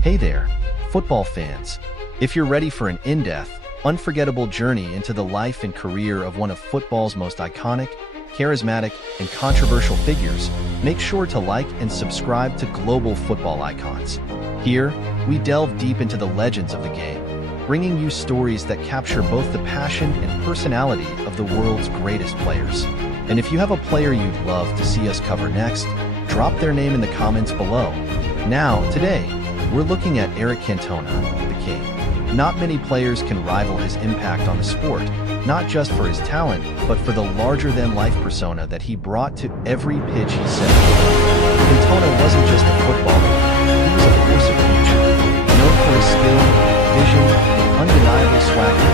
Hey there, football fans. If you're ready for an in-depth, unforgettable journey into the life and career of one of football's most iconic, charismatic, and controversial figures, make sure to like and subscribe to Global Football Icons. Here, we delve deep into the legends of the game, bringing you stories that capture both the passion and personality of the world's greatest players. And if you have a player you'd love to see us cover next, drop their name in the comments below. Now, today, we're looking at Eric Cantona, the king. Not many players can rival his impact on the sport, not just for his talent, but for the larger-than-life persona that he brought to every pitch he set. Cantona wasn't just a footballer, he was a force of nature. Known for his skill, vision, and undeniable swagger,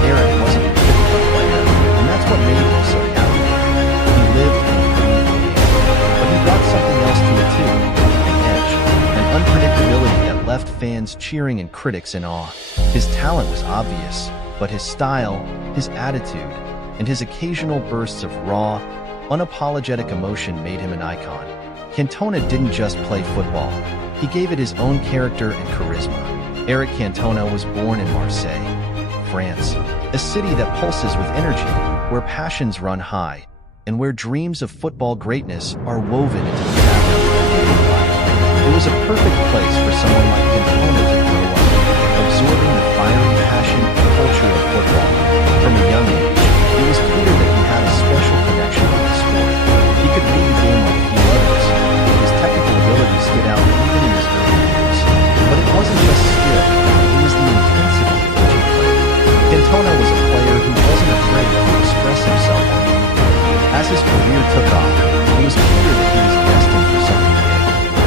Eric wasn't a typical player, and that's what made him so captivating. He lived and breathed the game, but he brought something else to it too, an edge, an unpredictability that left fans cheering and critics in awe. His talent was obvious, but his style, his attitude, and his occasional bursts of raw, unapologetic emotion made him an icon. Cantona didn't just play football, he gave it his own character and charisma. Eric Cantona was born in Marseille, France, a city that pulses with energy, where passions run high, and where dreams of football greatness are woven into the fabric of daily life. It was a perfect place for someone like Cantona to grow up, absorbing the fiery passion and culture of football. From a young age, it was clear that he had a special connection with the sport. He could read the game like few others. His technical ability stood out even in his early years. But it wasn't just skill, it was the intensity with which he played. Cantona was a player who wasn't afraid to express himself on the field. As his career took off, it was clear that he was destined for something big.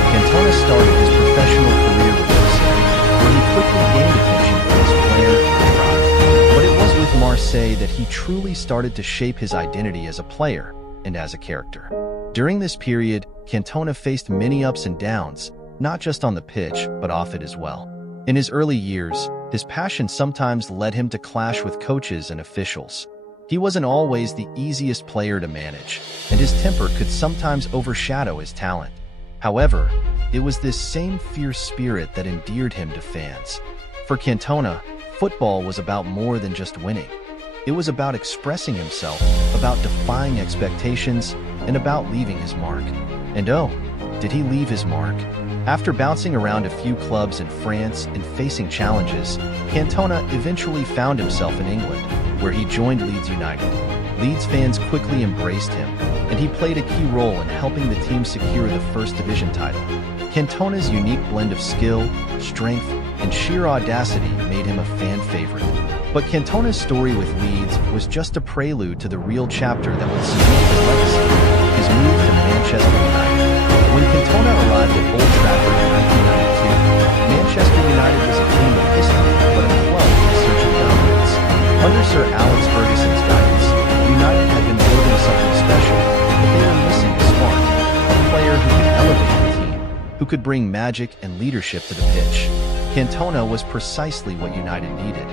Cantona started his professional career with Marseille, where he quickly gained attention for his flair and drive. But it was with Marseille that he truly started to shape his identity as a player and as a character. During this period, Cantona faced many ups and downs, not just on the pitch, but off it as well. In his early years, his passion sometimes led him to clash with coaches and officials. He wasn't always the easiest player to manage, and his temper could sometimes overshadow his talent. However, it was this same fierce spirit that endeared him to fans. For Cantona, football was about more than just winning. It was about expressing himself, about defying expectations, and about leaving his mark. And oh, did he leave his mark? After bouncing around a few clubs in France and facing challenges, Cantona eventually found himself in England, where he joined Leeds United. Leeds fans quickly embraced him, and he played a key role in helping the team secure the First Division title. Cantona's unique blend of skill, strength, and sheer audacity made him a fan favorite. But Cantona's story with Leeds was just a prelude to the real chapter that would cement his legacy, his move to Manchester United. When Cantona arrived at Old Trafford in 1992, Manchester United was a team of history, but a club in search of dominance. Under Sir Alex Ferguson's guidance, United had been building something special, but they were missing a spark, a player who could elevate the team, who could bring magic and leadership to the pitch. Cantona was precisely what United needed,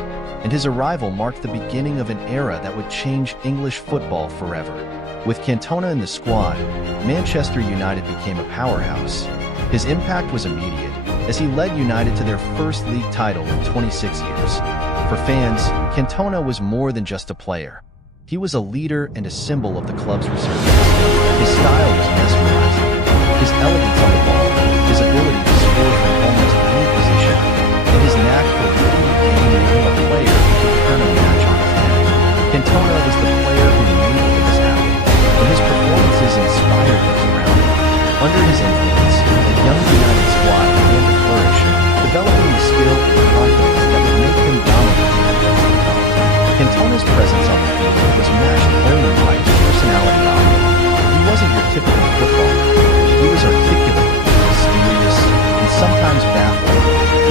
and his arrival marked the beginning of an era that would change English football forever. With Cantona in the squad, Manchester United became a powerhouse. His impact was immediate, as he led United to their first league title in 26 years. For fans, Cantona was more than just a player. He was a leader and a symbol of the club's resurgence. His style was mesmerizing. His elegance on the ball, his ability to score from almost any position, and his knack for reading the game made him a player who could turn a match on its head. Cantona was the player who made things happen, and his performances inspired those around him. Under his influence, the young United squad began to flourish, developing the skill and confidence that would make him dominant in the years to come. Cantona's presence on the field was matched only by his personality. He wasn't your typical footballer. He was articulate, mysterious, and sometimes baffling.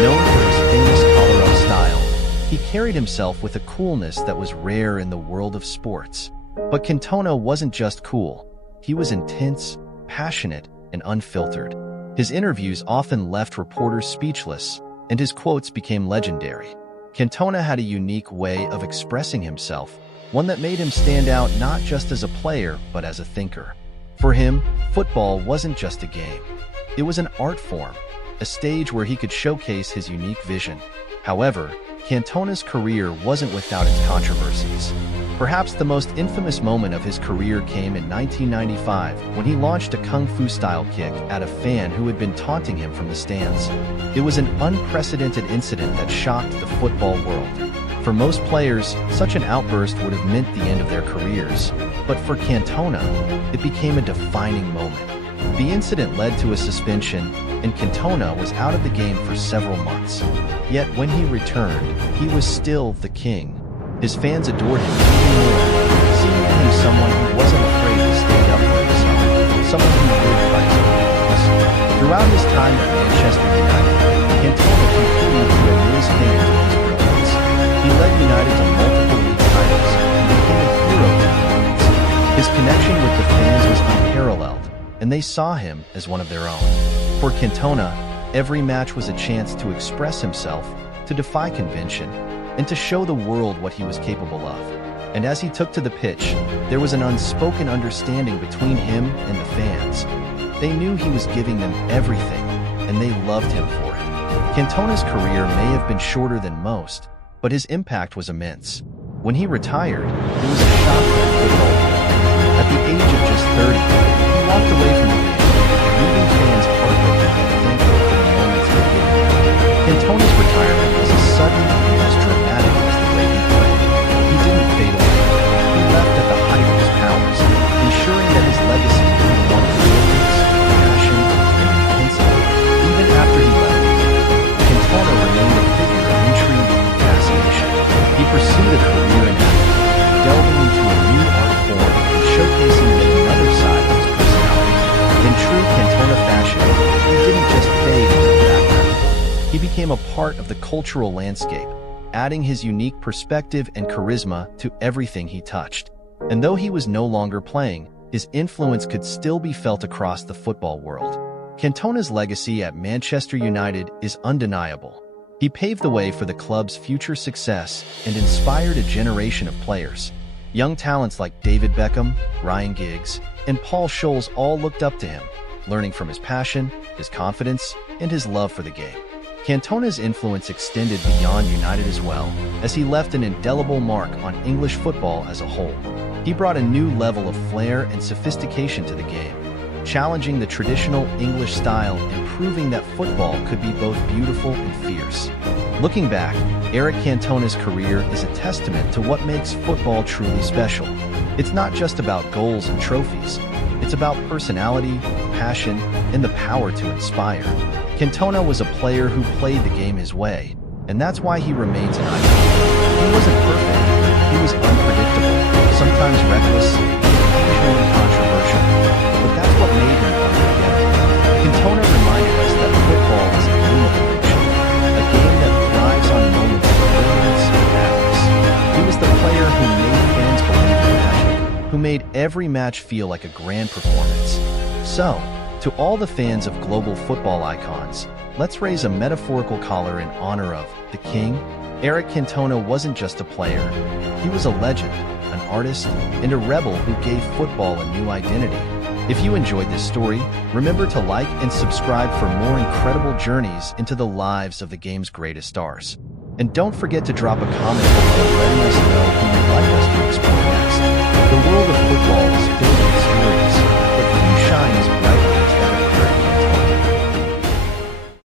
Known for his famous collar-up style, he carried himself with a coolness that was rare in the world of sports. But Cantona wasn't just cool. He was intense, passionate, and unfiltered. His interviews often left reporters speechless, and his quotes became legendary. Cantona had a unique way of expressing himself, one that made him stand out not just as a player, but as a thinker. For him, football wasn't just a game. It was an art form, a stage where he could showcase his unique vision. However, Cantona's career wasn't without its controversies. Perhaps the most infamous moment of his career came in 1995 when he launched a kung fu-style kick at a fan who had been taunting him from the stands. It was an unprecedented incident that shocked the football world. For most players, such an outburst would have meant the end of their careers. But for Cantona, it became a defining moment. The incident led to a suspension, and Cantona was out of the game for several months. Yet when he returned, he was still the king. His fans adored him even more, seeing in him someone who wasn't afraid to stand up for himself, someone who lived by his own rules. Throughout his time at Manchester United, Cantona continued to amaze fans with his brilliance. He led United to multiple league titles and became a hero to millions. His connection with the fans was unparalleled, and they saw him as one of their own. For Cantona, every match was a chance to express himself, to defy convention, and to show the world what he was capable of. And as he took to the pitch, there was an unspoken understanding between him and the fans. They knew he was giving them everything, and they loved him for it. Cantona's career may have been shorter than most, but his impact was immense. When he retired, it was a shock to the football world. At the age of just 30, he walked away from the game, leaving fans heartbroken and thankful for the moments he gave them. Cantona's retirement was as sudden and as dramatic as the way he played. He didn't fade away. He left at the height of his powers, ensuring that his legacy would be one of brilliance, passion, and intensity. Even after he left, Cantona remained a figure of intrigue and fascination. He pursued a career in acting, delving into a new art form and showcasing yet another side of his personality. In true Cantona fashion, he didn't just fade into the background. He became a part of the cultural landscape, adding his unique perspective and charisma to everything he touched. And though he was no longer playing, his influence could still be felt across the football world. Cantona's legacy at Manchester United is undeniable. He paved the way for the club's future success and inspired a generation of players. Young talents like David Beckham, Ryan Giggs, and Paul Scholes all looked up to him, learning from his passion, his confidence, and his love for the game. Cantona's influence extended beyond United as well, as he left an indelible mark on English football as a whole. He brought a new level of flair and sophistication to the game, challenging the traditional English style and proving that football could be both beautiful and fierce. Looking back, Eric Cantona's career is a testament to what makes football truly special. It's not just about goals and trophies. It's about personality, passion, and the power to inspire. Cantona was a player who played the game his way, and that's why he remains an icon. He wasn't perfect. He was unpredictable, sometimes reckless, and occasionally controversial. But that's what made him unforgettable. Cantona reminded us that football is a game of emotion, a game that thrives on moments of brilliance and madness. He was the player who made fans believe in magic, who made every match feel like a grand performance. So, to all the fans of global football icons, let's raise a metaphorical collar in honor of the King. Eric Cantona wasn't just a player. He was a legend, an artist, and a rebel who gave football a new identity. If you enjoyed this story, remember to like and subscribe for more incredible journeys into the lives of the game's greatest stars. And don't forget to drop a comment below letting us know who you'd like us to explore.